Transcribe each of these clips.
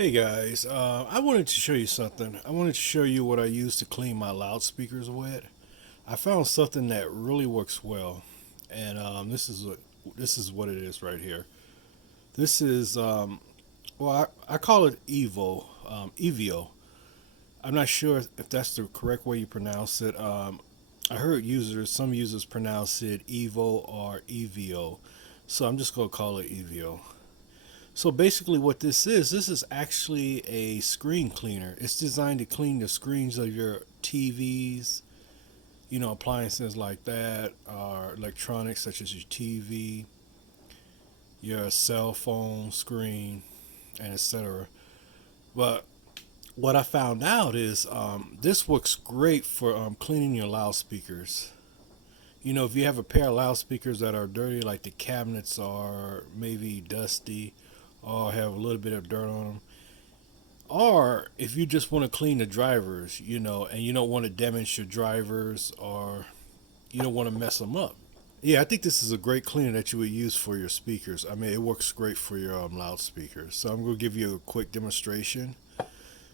Hey guys, I wanted to show you something. I wanted to show you what I use to clean my loudspeakers with. I found something that really works well, and this is what it is right here. This is I call it EVEO. I'm not sure if that's the correct way you pronounce it. I heard some users pronounce it Evo or EVO, so I'm just gonna call it EVO. So basically, what this is actually a screen cleaner. It's designed to clean the screens of your TVs, appliances like that, or electronics such as your TV, your cell phone screen, and etc. But what I found out is this works great for cleaning your loudspeakers. If you have a pair of loudspeakers that are dirty, like the cabinets are maybe dusty or have a little bit of dirt on them, or if you just want to clean the drivers, and you don't want to damage your drivers or you don't want to mess them up. Yeah, I think this is a great cleaner that you would use for your speakers. I mean, it works great for your loudspeakers. So I'm going to give you a quick demonstration.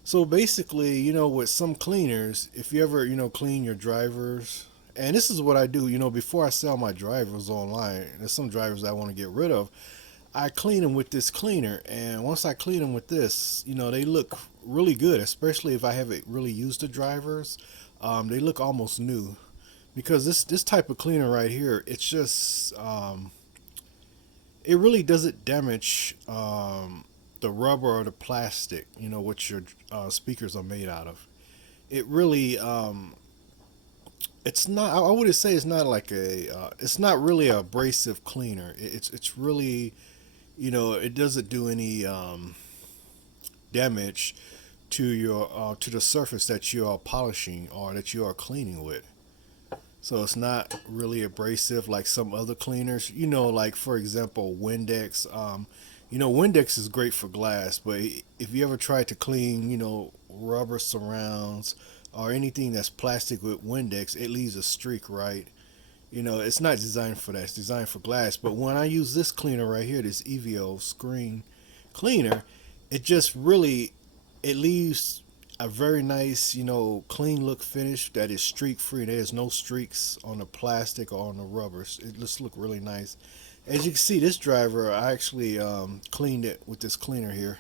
So basically, with some cleaners, if you ever, clean your drivers, and this is what I do, before I sell my drivers online, there's some drivers I want to get rid of. I clean them with this cleaner, and once I clean them with this, they look really good, especially if I haven't really used the drivers. They look almost new because this type of cleaner right here, it really doesn't damage the rubber or the plastic, which your speakers are made out of. It really, it's not. I wouldn't say it's not like it's not really a abrasive cleaner. It's really, it doesn't do any damage to the surface that you are polishing or that you are cleaning with. So it's not really abrasive like some other cleaners. Like for example, Windex. Windex is great for glass, but if you ever try to clean, rubber surrounds or anything that's plastic with Windex, it leaves a streak, right? It's not designed for that. It's designed for glass. But when I use this cleaner right here, this EVO screen cleaner, it just really it leaves a very nice, clean look finish that is streak free. There's no streaks on the plastic or on the rubbers. It just look really nice. As you can see, this driver I actually cleaned it with this cleaner here.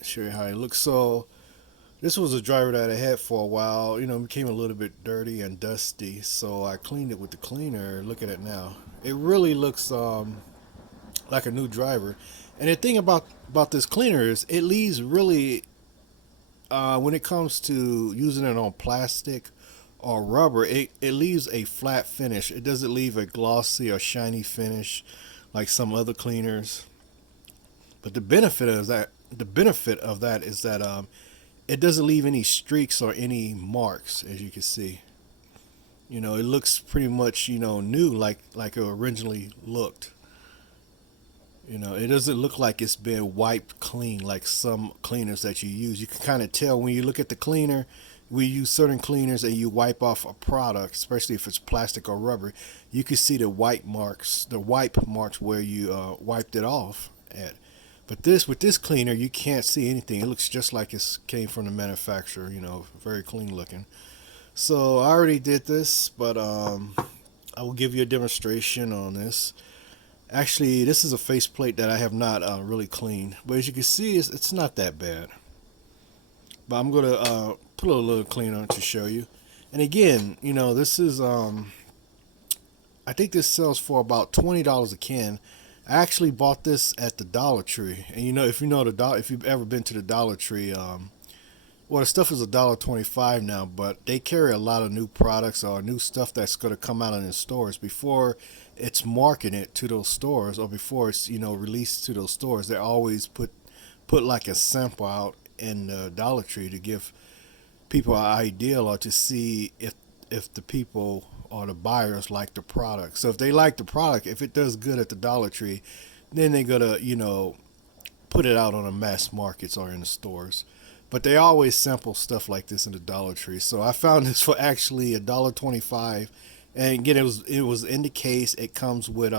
Show you how it looks. So this was a driver that I had for a while. It became a little bit dirty and dusty, so I cleaned it with the cleaner. Look at it now. It really looks like a new driver. And the thing about this cleaner is it leaves really when it comes to using it on plastic or rubber, it leaves a flat finish. It doesn't leave a glossy or shiny finish like some other cleaners. But the benefit of that is that it doesn't leave any streaks or any marks, as you can see. It looks pretty much new, like it originally looked. It doesn't look like it's been wiped clean like some cleaners that you use. You can kind of tell when you look at the cleaner. We use certain cleaners and you wipe off a product, especially if it's plastic or rubber. You can see the wipe marks where you wiped it off at. But with this cleaner, you can't see anything. It looks just like it came from the manufacturer. Very clean looking. So I already did this, but I will give you a demonstration on this. Actually, this is a faceplate that I have not really cleaned, but as you can see, it's not that bad. But I'm gonna put a little cleaner to show you. And again, this is I think this sells for about $20 a can. I actually bought this at the Dollar Tree, and if you've ever been to the Dollar Tree, well, the stuff is $1.25 now, but they carry a lot of new products or new stuff that's going to come out in the stores before it's marketed to those stores or before it's released to those stores. They always put like a sample out in the Dollar Tree to give people an idea or to see if the people or the buyers like the product. So if they like the product, if it does good at the Dollar Tree, then they're gonna put it out on the mass markets or in the stores. But they always sample stuff like this in the Dollar Tree. So I found this for actually $1.25, and again it was in the case. It comes with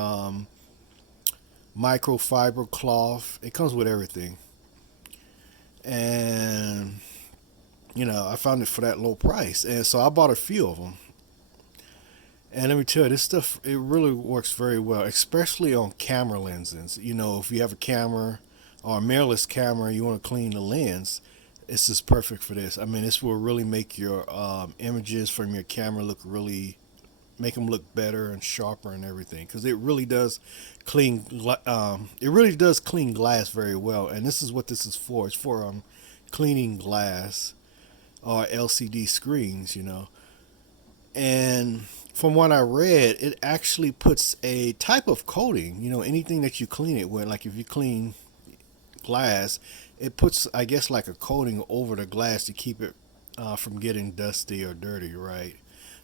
microfiber cloth. It comes with everything. and I found it for that low price, and so I bought a few of them. And let me tell you, this stuff, it really works very well, especially on camera lenses. If you have a camera or a mirrorless camera, you want to clean the lens, this is perfect for this. I mean, this will really make your images from your camera make them look better and sharper and everything, because it really does clean glass very well. And this is what this is for. It's for cleaning glass or LCD screens. And from what I read, it actually puts a type of coating, anything that you clean it with. Like if you clean glass, it puts, I guess, like a coating over the glass to keep it from getting dusty or dirty, right?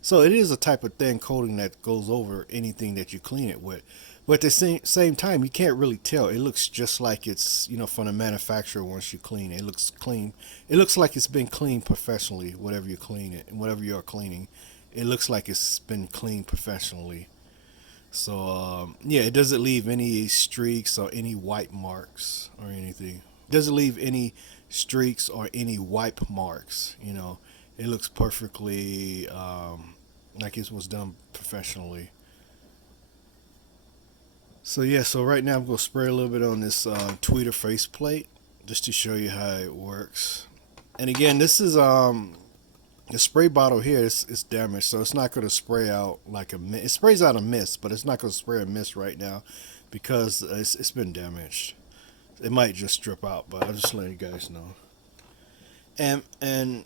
So it is a type of thin coating that goes over anything that you clean it with. But at the same time, you can't really tell. It looks just like it's, from the manufacturer once you clean it. It looks clean. It looks like it's been cleaned professionally, whatever you clean it, and whatever you're cleaning. It looks like it's been cleaned professionally. So, yeah, it doesn't leave any streaks or any white marks or anything. It doesn't leave any streaks or any wipe marks. It looks perfectly like it was done professionally. So yeah, so right now I'm gonna spray a little bit on this tweeter faceplate just to show you how it works. And again, this is the spray bottle here is damaged, so it's not gonna spray out like a mist. It sprays out a mist, but it's not gonna spray a mist right now because it's been damaged. It might just drip out, but I'm just letting you guys know. And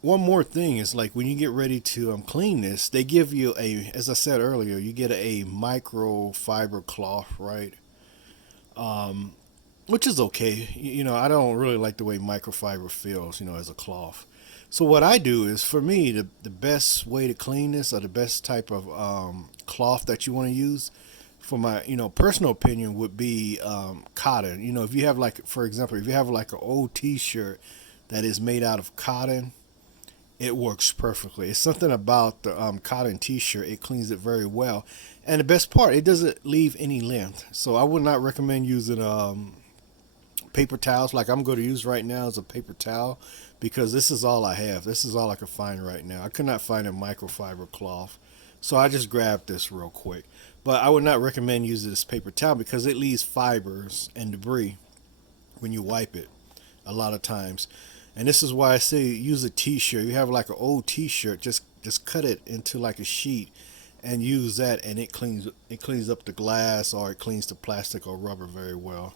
one more thing is, like, when you get ready to clean this, they give you as I said earlier, you get a microfiber cloth, right? Um, which is okay. I don't really like the way microfiber feels, as a cloth. So what I do is, for me, the best way to clean this, or the best type of cloth that you want to use, for my personal opinion, would be cotton. If you have, like, for example, if you have like an old T-shirt that is made out of cotton, it works perfectly. It's something about the cotton T-shirt. It cleans it very well, and the best part, it doesn't leave any lint. So I would not recommend using paper towels like I'm going to use right now as a paper towel, because this is all I have. This is all I could find right now. I could not find a microfiber cloth, so I just grabbed this real quick. But I would not recommend using this paper towel because it leaves fibers and debris when you wipe it a lot of times. And this is why I say use a T-shirt. You have like an old T-shirt, just cut it into like a sheet and use that, and it cleans up the glass, or it cleans the plastic or rubber very well.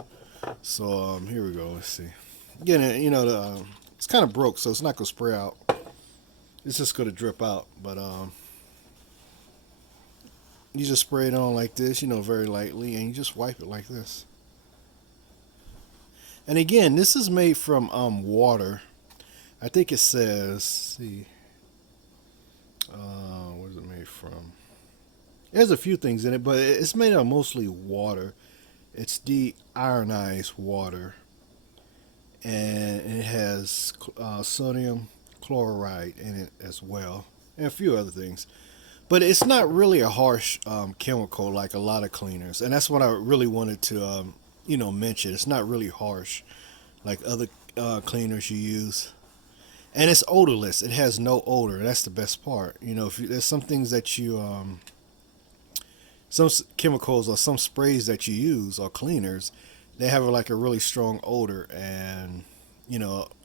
So here we go. Let's see. Again, it's kind of broke, so it's not gonna spray out. It's just gonna drip out. But you just spray it on like this, very lightly, and you just wipe it like this. And again, this is made from water. I think it says, let's see, what is it made from? There's a few things in it, but it's made of mostly water. It's deionized water, and it has sodium chloride in it as well, and a few other things. But it's not really a harsh chemical like a lot of cleaners, and that's what I really wanted to, mention. It's not really harsh like other cleaners you use, and it's odorless. It has no odor. That's the best part. If there's some things that you some chemicals or some sprays that you use or cleaners, they have like a really strong odor, and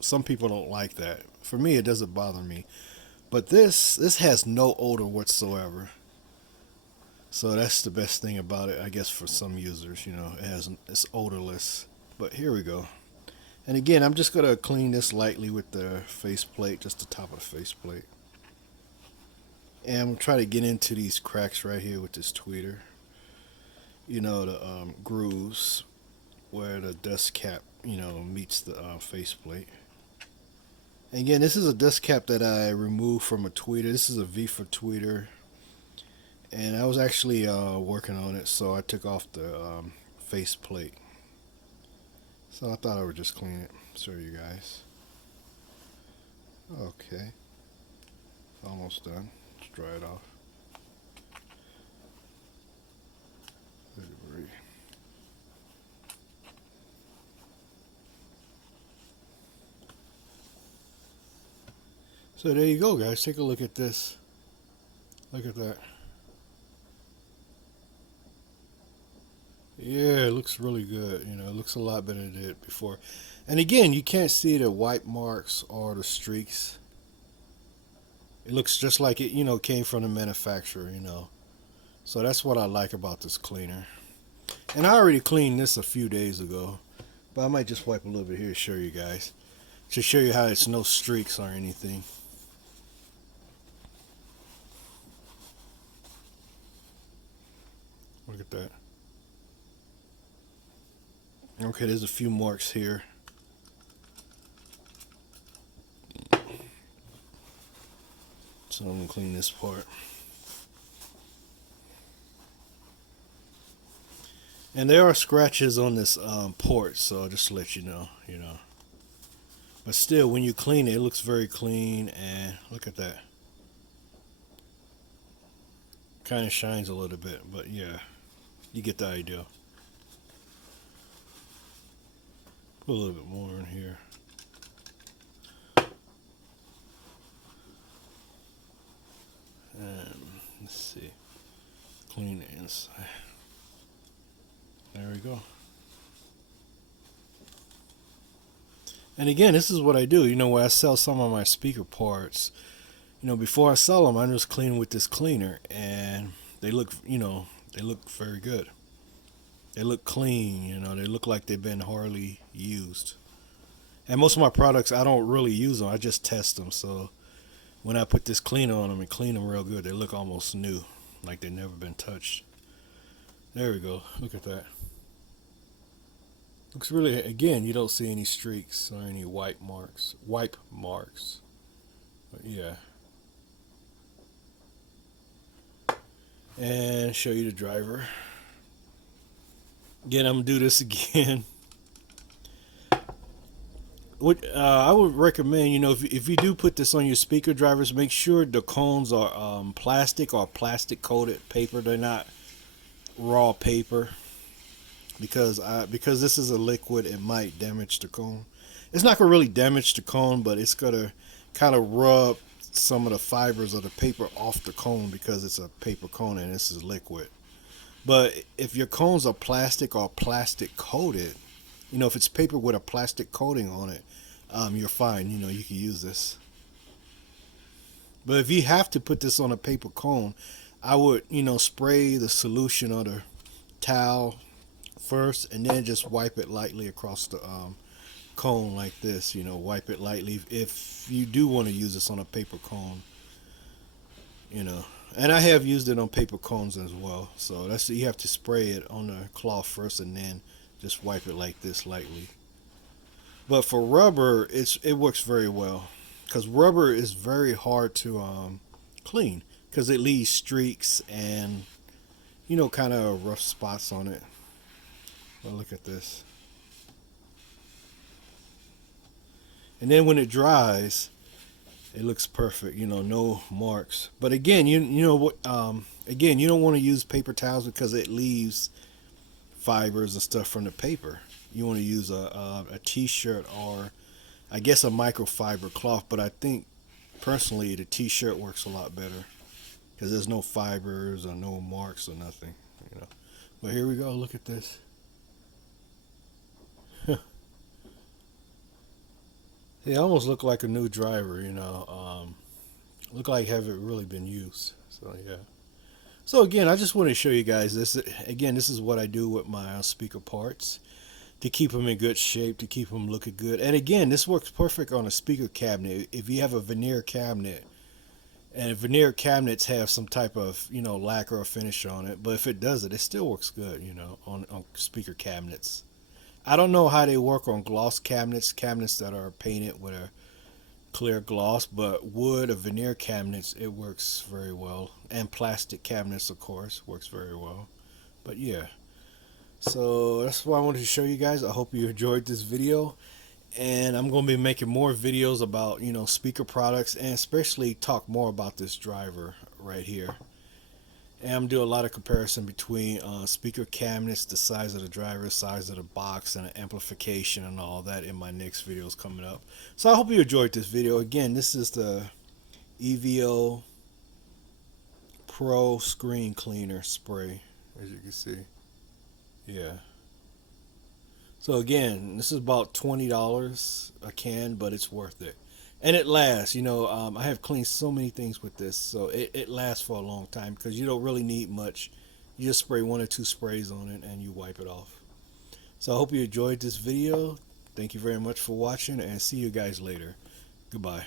some people don't like that. For me, it doesn't bother me, but this has no odor whatsoever. So that's the best thing about it, I guess, for some users. It's odorless. But here we go. And again, I'm just gonna clean this lightly with the faceplate, just the top of the faceplate. And I'm gonna try to get into these cracks right here with this tweeter. The grooves where the dust cap, meets the faceplate. And again, this is a dust cap that I removed from a tweeter. This is a V for tweeter, and I was actually working on it, so I took off the faceplate. So I thought I would just clean it, show you guys. Okay, almost done. Let's dry it off. So there you go, guys. Take a look at this. Look at that. Yeah, it looks really good. You know, it looks a lot better than it did before. And again, you can't see the white marks or the streaks. It looks just like it, came from the manufacturer, So that's what I like about this cleaner. And I already cleaned this a few days ago, but I might just wipe a little bit here to show you guys. To show you how it's no streaks or anything. Look at that. Okay, there's a few marks here. So I'm gonna clean this part. And there are scratches on this port, so just to let you know. But still, when you clean it, it looks very clean, and look at that. Kind of shines a little bit, but yeah, you get the idea. Put a little bit more in here. And let's see. Clean the inside. There we go. And again, this is what I do. When I sell some of my speaker parts, before I sell them, I just clean with this cleaner, and they look, they look very good. They look clean, they look like they've been hardly used. And most of my products, I don't really use them. I just test them. So when I put this cleaner on them and clean them real good, they look almost new, like they've never been touched. There we go. Look at that. Looks really, again, you don't see any streaks or any wipe marks. But yeah. And show you the driver. Again, I'm gonna do this again. What I would recommend, if you do put this on your speaker drivers, make sure the cones are plastic or plastic coated paper. They're not raw paper, because this is a liquid, it might damage the cone. It's not gonna really damage the cone, but it's gonna kind of rub some of the fibers of the paper off the cone, because it's a paper cone and this is liquid. But if your cones are plastic or plastic coated, if it's paper with a plastic coating on it, you're fine. You can use this. But if you have to put this on a paper cone, I would, spray the solution or the towel first, and then just wipe it lightly across the cone like this. Wipe it lightly if you do want to use this on a paper cone. And I have used it on paper cones as well. So you have to spray it on the cloth first, and then just wipe it like this lightly. But for rubber, it works very well, because rubber is very hard to clean, because it leaves streaks and kind of rough spots on it. But look at this. And then when it dries, it looks perfect. No marks. But again, you know what? Again, you don't want to use paper towels, because it leaves fibers and stuff from the paper. You want to use a t-shirt, or I guess a microfiber cloth. But I think personally the t-shirt works a lot better, because there's no fibers or no marks or nothing. But here we go. Look at this. It almost looked like a new driver, look like haven't really been used. So yeah. So again, I just want to show you guys this. Again, this is what I do with my speaker parts, to keep them in good shape, to keep them looking good. And again, this works perfect on a speaker cabinet. If you have a veneer cabinet, and veneer cabinets have some type of lacquer or finish on it, but if it doesn't, it still works good, on speaker cabinets. I don't know how they work on gloss cabinets that are painted with a clear gloss, but wood or veneer cabinets, it works very well. And plastic cabinets, of course, works very well. But yeah, so that's what I wanted to show you guys. I hope you enjoyed this video, and I'm going to be making more videos about speaker products, and especially talk more about this driver right here. And I'm doing a lot of comparison between speaker cabinets, the size of the driver, size of the box, and the amplification and all that in my next videos coming up. So I hope you enjoyed this video. Again, this is the EVEO Pro Screen Cleaner Spray, as you can see. Yeah. So again, this is about $20 a can, but it's worth it, and it lasts. I have cleaned so many things with this, so it lasts for a long time because you don't really need much. You just spray one or two sprays on it, and you wipe it off. So I hope you enjoyed this video. Thank you very much for watching, and see you guys later. Goodbye.